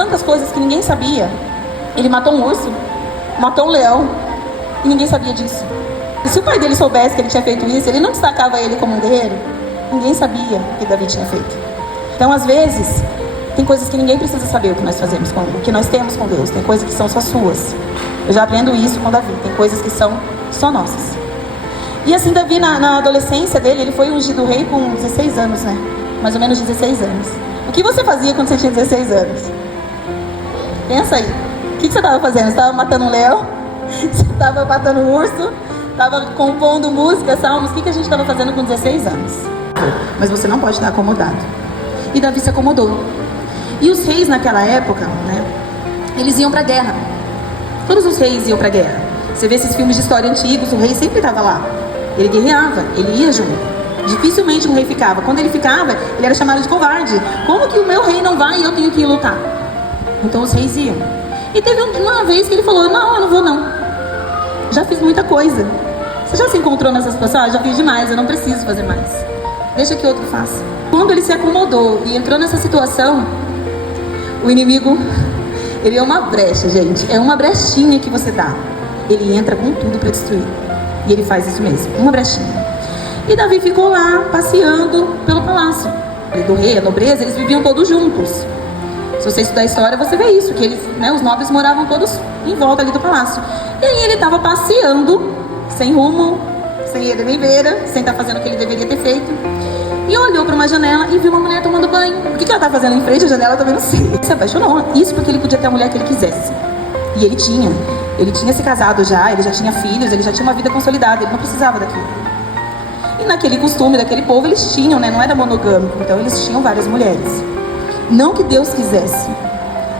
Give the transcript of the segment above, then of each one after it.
tantas coisas que ninguém sabia. Ele matou um urso, matou um leão, e ninguém sabia disso. E se o pai dele soubesse que ele tinha feito isso, ele não destacava ele como um guerreiro. Ninguém sabia o que Davi tinha feito. Então, às vezes, tem coisas que ninguém precisa saber o que nós fazemos, o que nós temos com Deus. Tem coisas que são só suas. Eu já aprendo isso com Davi. Tem coisas que são só nossas. E assim, Davi, na adolescência dele, ele foi ungido rei com 16 anos, né? Mais ou menos 16 anos. O que você fazia quando você tinha 16 anos? Pensa aí. O que você estava fazendo? Você estava matando um leão? Você estava matando um urso? Estava compondo música, salmos? O que a gente estava fazendo com 16 anos? Mas você não pode estar acomodado. E Davi se acomodou. E os reis naquela época, né? Eles iam para a guerra. Todos os reis iam para a guerra. Você vê esses filmes de história antigos, o rei sempre estava lá. Ele guerreava, ele ia junto. Dificilmente um rei ficava. Quando ele ficava, ele era chamado de covarde. Como que o meu rei não vai e eu tenho que ir lutar? Então os reis iam. E teve uma vez que ele falou, não, eu não vou não. Já fiz muita coisa. Você já se encontrou nessa situação? Já fiz demais, eu não preciso fazer mais. Deixa que outro faça. Quando ele se acomodou e entrou nessa situação, o inimigo, ele é uma brecha, gente. É uma brechinha que você dá. Ele entra com tudo para destruir. E ele faz isso mesmo, uma brechinha. E Davi ficou lá, passeando pelo palácio. Do rei, a nobreza, eles viviam todos juntos. Se você estudar a história, você vê isso, que eles, né, os nobres moravam todos em volta ali do palácio. E aí ele estava passeando, sem rumo, sem ele nem beira, sem estar fazendo o que ele deveria ter feito. E olhou para uma janela e viu uma mulher tomando banho. O que ela estava fazendo em frente à janela, eu também não sei. Ele se apaixonou. Isso porque ele podia ter a mulher que ele quisesse. E ele tinha. Ele tinha se casado já, ele já tinha filhos, ele já tinha uma vida consolidada, ele não precisava daquilo. E naquele costume daquele povo, eles tinham, né? Não era monogâmico, então eles tinham várias mulheres. Não que Deus quisesse,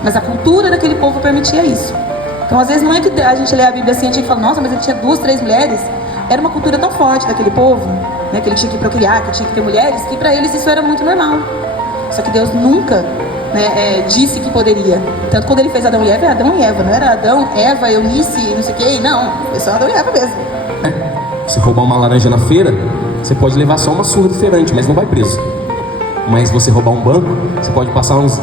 mas a cultura daquele povo permitia isso. Então, às vezes, não é que a gente lê a Bíblia assim, a gente fala, nossa, mas ele tinha 2, 3 mulheres. Era uma cultura tão forte daquele povo, né? Que ele tinha que procriar, que tinha que ter mulheres, que para eles isso era muito normal. Só que Deus nunca, né, disse que poderia. Tanto quando ele fez Adão e Eva, é Adão e Eva, não era Adão, Eva, Eunice, não sei o que, não, foi só Adão e Eva mesmo. Se roubar uma laranja na feira, você pode levar só uma surra diferente, mas não vai preso. Mas se você roubar um banco, você pode passar uns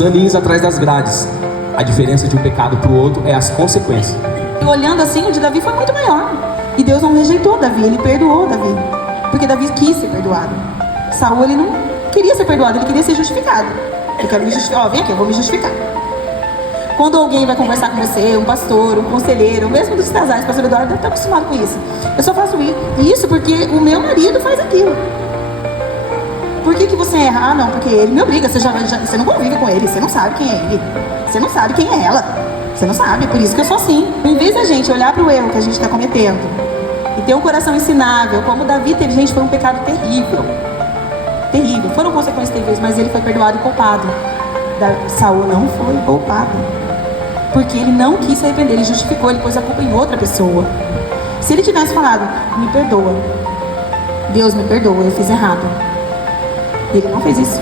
aninhos atrás das grades. A diferença de um pecado para o outro é as consequências. E olhando assim, o de Davi foi muito maior. E Deus não rejeitou Davi, ele perdoou Davi. Porque Davi quis ser perdoado. Saul, ele não queria ser perdoado, ele queria ser justificado. Eu quero me justificar, ó, vem aqui, eu vou me justificar. Quando alguém vai conversar com você, um pastor, um conselheiro, mesmo dos casais, o pastor Eduardo deve estar acostumado com isso. Eu só faço isso porque o meu marido faz aquilo. Por que você erra? Ah, não, porque ele me obriga, você não convive com ele, você não sabe quem é ele. Você não sabe quem é ela. Você não sabe, por isso que eu sou assim. Em vez da gente olhar para o erro que a gente está cometendo e ter um coração ensinável, como Davi teve, gente, foi um pecado terrível. Terrível. Foram consequências terríveis, mas ele foi perdoado e poupado. Saul não foi poupado. Porque ele não quis se arrepender, ele justificou, ele pôs a culpa em outra pessoa. Se ele tivesse falado, me perdoa, Deus me perdoa, eu fiz errado. Ele não fez isso.